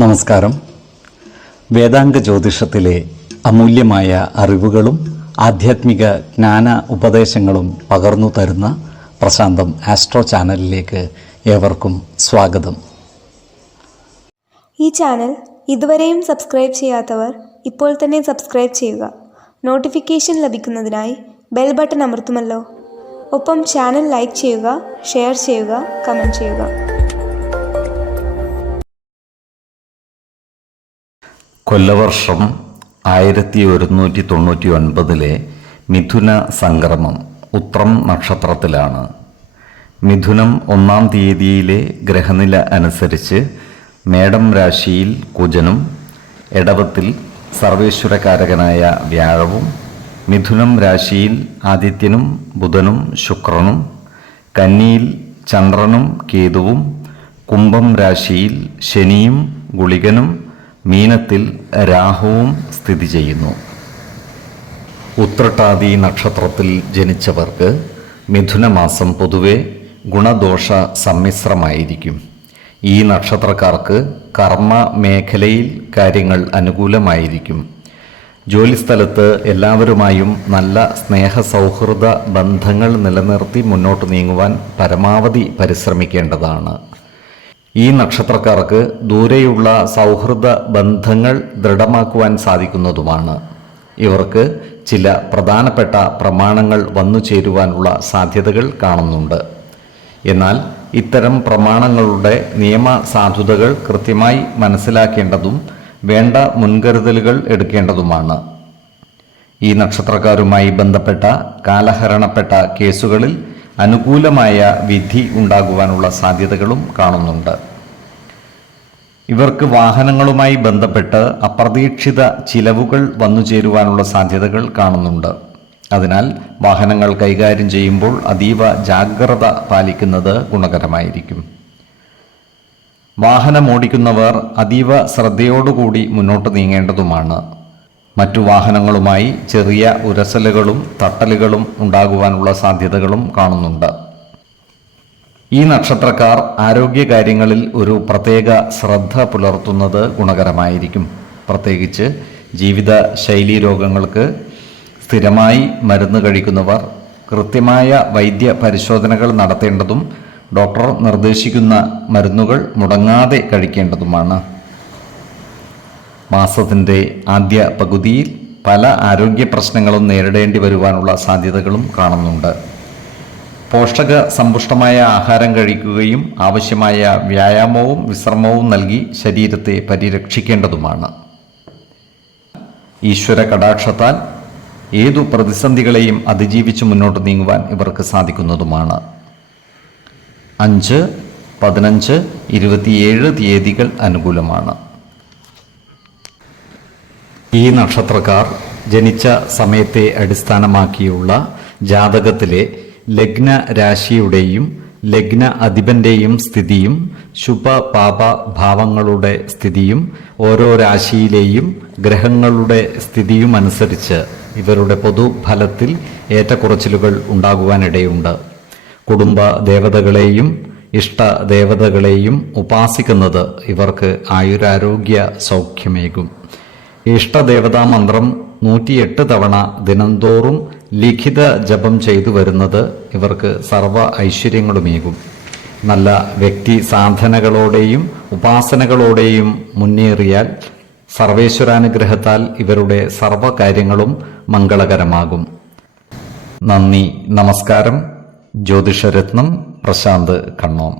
നമസ്കാരം. വേദാംഗ ജ്യോതിഷത്തിലെ അമൂല്യമായ അറിവുകളും ആധ്യാത്മിക ജ്ഞാന ഉപദേശങ്ങളും പകർന്നു തരുന്ന പ്രശാന്തം ആസ്ട്രോ ചാനലിലേക്ക് ഏവർക്കും സ്വാഗതം. ഈ ചാനൽ ഇതുവരെയും സബ്സ്ക്രൈബ് ചെയ്യാത്തവർ ഇപ്പോൾ തന്നെ സബ്സ്ക്രൈബ് ചെയ്യുക. നോട്ടിഫിക്കേഷൻ ലഭിക്കുന്നതിനായി ബെൽ ബട്ടൺ അമർത്തുമല്ലോ. ഒപ്പം ചാനൽ ലൈക്ക് ചെയ്യുക, ഷെയർ ചെയ്യുക, കമൻറ്റ് ചെയ്യുക. കൊല്ലവർഷം 1199 മിഥുന സംക്രമം ഉത്രം നക്ഷത്രത്തിലാണ്. മിഥുനം 1-ാം തീയതിയിലെ ഗ്രഹനില അനുസരിച്ച് മേടം രാശിയിൽ കുജനും, എടവത്തിൽ സർവേശ്വരകാരകനായ വ്യാഴവും, മിഥുനം രാശിയിൽ ആദിത്യനും ബുധനും ശുക്രനും, കന്നിയിൽ ചന്ദ്രനും കേതുവും, കുംഭം രാശിയിൽ ശനിയും ഗുളികനും, മീനത്തിൽ രാഹുവും സ്ഥിതി ചെയ്യുന്നു. ഉത്രട്ടാതി നക്ഷത്രത്തിൽ ജനിച്ചവർക്ക് മിഥുനമാസം പൊതുവെ ഗുണദോഷ സമ്മിശ്രമായിരിക്കും. ഈ നക്ഷത്രക്കാർക്ക് കർമ്മ മേഖലയിൽ കാര്യങ്ങൾ അനുകൂലമായിരിക്കും. ജോലിസ്ഥലത്ത് എല്ലാവരുമായും നല്ല സ്നേഹസൗഹൃദ ബന്ധങ്ങൾ നിലനിർത്തി മുന്നോട്ട് നീങ്ങുവാൻ പരമാവധി പരിശ്രമിക്കേണ്ടതാണ്. ഈ നക്ഷത്രക്കാർക്ക് ദൂരെയുള്ള സൗഹൃദ ബന്ധങ്ങൾ ദൃഢമാക്കുവാൻ സാധിക്കുന്നതുമാണ്. ഇവർക്ക് ചില പ്രധാനപ്പെട്ട പ്രമാണങ്ങൾ വന്നു ചേരുവാനുള്ള സാധ്യതകൾ കാണുന്നുണ്ട്. എന്നാൽ ഇത്തരം പ്രമാണങ്ങളുടെ നിയമ സാധുതകൾ കൃത്യമായി മനസ്സിലാക്കേണ്ടതും വേണ്ട മുൻകരുതലുകൾ എടുക്കേണ്ടതുമാണ്. ഈ നക്ഷത്രക്കാരുമായി ബന്ധപ്പെട്ട കാലഹരണപ്പെട്ട കേസുകളിൽ അനുകൂലമായ വിധി ഉണ്ടാകുവാനുള്ള സാധ്യതകളും കാണുന്നുണ്ട്. ഇവർക്ക് വാഹനങ്ങളുമായി ബന്ധപ്പെട്ട് അപ്രതീക്ഷിത ചിലവുകൾ വന്നു ചേരുവാനുള്ള സാധ്യതകൾ കാണുന്നുണ്ട്. അതിനാൽ വാഹനങ്ങൾ കൈകാര്യം ചെയ്യുമ്പോൾ അതീവ ജാഗ്രത പാലിക്കുന്നത് ഗുണകരമായിരിക്കും. വാഹനമോടിക്കുന്നവർ അതീവ ശ്രദ്ധയോടുകൂടി മുന്നോട്ട് നീങ്ങേണ്ടതുമാണ്. മറ്റു വാഹനങ്ങളുമായി ചെറിയ ഉരസലുകളും തട്ടലുകളും ഉണ്ടാകുവാനുള്ള സാധ്യതകളും കാണുന്നുണ്ട്. ഈ നക്ഷത്രക്കാർ ആരോഗ്യകാര്യങ്ങളിൽ ഒരു പ്രത്യേക ശ്രദ്ധ പുലർത്തുന്നത് ഗുണകരമായിരിക്കും. പ്രത്യേകിച്ച് ജീവിത ശൈലീ രോഗങ്ങൾക്ക് സ്ഥിരമായി മരുന്ന് കഴിക്കുന്നവർ കൃത്യമായ വൈദ്യ പരിശോധനകൾ നടത്തേണ്ടതും ഡോക്ടർ നിർദ്ദേശിക്കുന്ന മരുന്നുകൾ മുടങ്ങാതെ കഴിക്കേണ്ടതുമാണ്. മാസത്തിൻ്റെ ആദ്യ പകുതിയിൽ പല ആരോഗ്യ പ്രശ്നങ്ങളും നേരിടേണ്ടി വരുവാനുള്ള സാധ്യതകളും കാണുന്നുണ്ട്. പോഷക സമ്പുഷ്ടമായ ആഹാരം കഴിക്കുകയും ആവശ്യമായ വ്യായാമവും വിശ്രമവും നൽകി ശരീരത്തെ പരിരക്ഷിക്കേണ്ടതുമാണ്. ഈശ്വര കടാക്ഷത്താൽ ഏതു പ്രതിസന്ധികളെയും അതിജീവിച്ച് മുന്നോട്ട് നീങ്ങുവാൻ ഇവർക്ക് സാധിക്കുന്നതുമാണ്. 5, 15, 27 തീയതികൾ അനുകൂലമാണ്. ഈ നക്ഷത്രക്കാർ ജനിച്ച സമയത്തെ അടിസ്ഥാനമാക്കിയുള്ള ജാതകത്തിലെ ലഗ്ന രാശിയുടെയും ലഗ്ന അധിപന്റെയും സ്ഥിതിയും ശുഭ പാപ ഭാവങ്ങളുടെ സ്ഥിതിയും ഓരോ രാശിയിലെയും ഗ്രഹങ്ങളുടെ സ്ഥിതിയും അനുസരിച്ച് ഇവരുടെ പൊതുഫലത്തിൽ ഏറ്റക്കുറച്ചിലുകൾ ഉണ്ടാകുവാനിടയുണ്ട്. കുടുംബ ദേവതകളെയും ഇഷ്ടദേവതകളെയും ഉപാസിക്കുന്നത് ഇവർക്ക് ആയുരാരോഗ്യ സൗഖ്യമേകും. ഇഷ്ടദേവതാ മന്ത്രം 108 തവണ ദിനംതോറും ലിഖിത ജപം ചെയ്തു വരുന്നത് ഇവർക്ക് സർവ ഐശ്വര്യങ്ങളുമേകും. നല്ല വ്യക്തി സാധനകളോടെയും ഉപാസനകളോടെയും മുന്നേറിയാൽ സർവേശ്വരാനുഗ്രഹത്താൽ ഇവരുടെ സർവകാര്യങ്ങളും മംഗളകരമാകും. നന്ദി, നമസ്കാരം. ജ്യോതിഷരത്നം പ്രശാന്ത് കണ്ണോം.